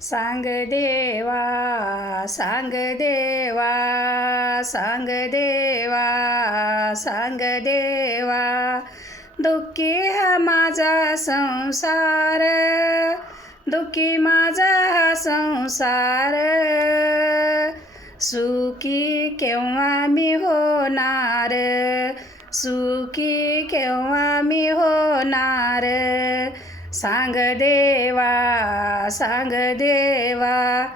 सांग देवा सांग देवा सांग देवा सांग देवा दुःखी हा माझा संसार दुःखी माझा हा संसार सुखी केव्हा मी होणार सुखी केव्हा मी होणार सांग देवा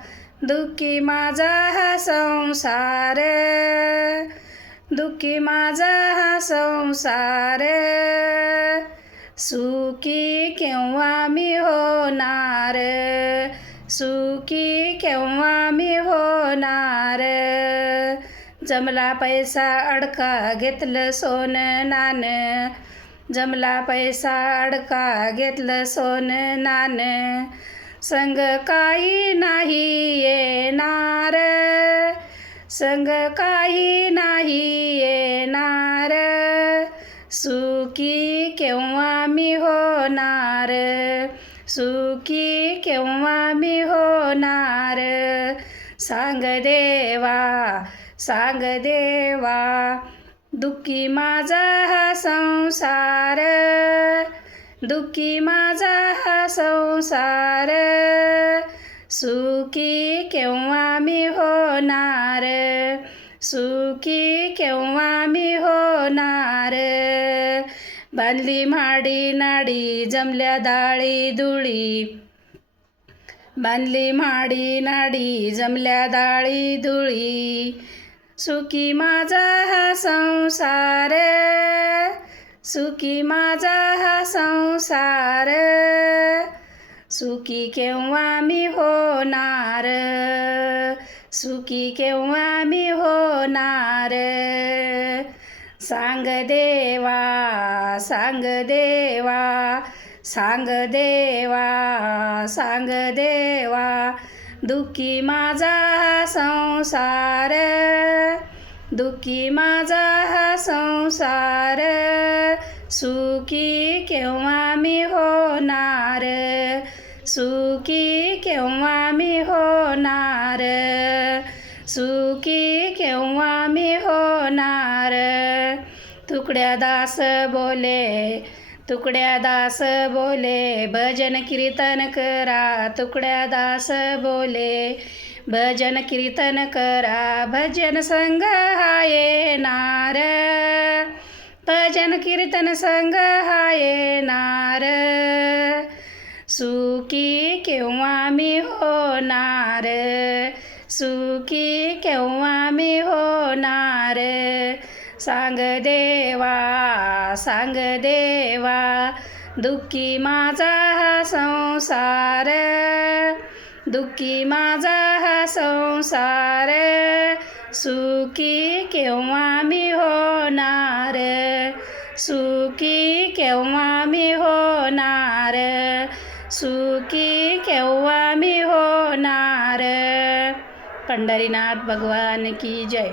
दुःखी माझा हा संसार दुःखी माझा हा संसार सुखी केव्हा मी होणार सुखी केव्हा मी होणार जमला पैसा अडका घेतलं सोनं नाणं जमला पैसा अडका घेतलं सोनं नाणं संग काही नाही येणार संग काही नाही येणार सुखी केव्हा मी होणार सुखी केव्हा मी होणार सांग देवा दुःखी माझा हा संसार दुःखी माझा हा संसार सुखी केव्हा मी होणार सुखी केव्हा मी होणार बांधली माडी नाडी जमल्या डाळी दुळी बांधली माडी नाडी जमल्या डाळी दुळी सुखी माझा हा संसार सुखी माझा हा संसार सुखी केव्हा मी होणार सुखी केव्हा मी होणार सांग देवा सांग देवा सांग देवा सांग देवा दुःखी माझा हा संसार दुःखी माझा हा संसार सुखी केव्हा मी होणार सुखी केव्हा मी होणार सुखी केव्हा मी होणार तुकड्या दास बोले भजन कीर्तन करा तुकड्या दास बोले भजन कीर्तन करा भजन संग हा येणार भजन कीर्तन संग हा येणार सुखी केव्हा मी होणार सुखी केव्हा मी होणार सांग देवा दुःखी माझा हा संसार दुःखी माझा हा संसार सुखी केव्हा मी होणार सुखी केव्हा मी होणार सुखी केव्हा मी होणार पंढरीनाथ भगवान की जय.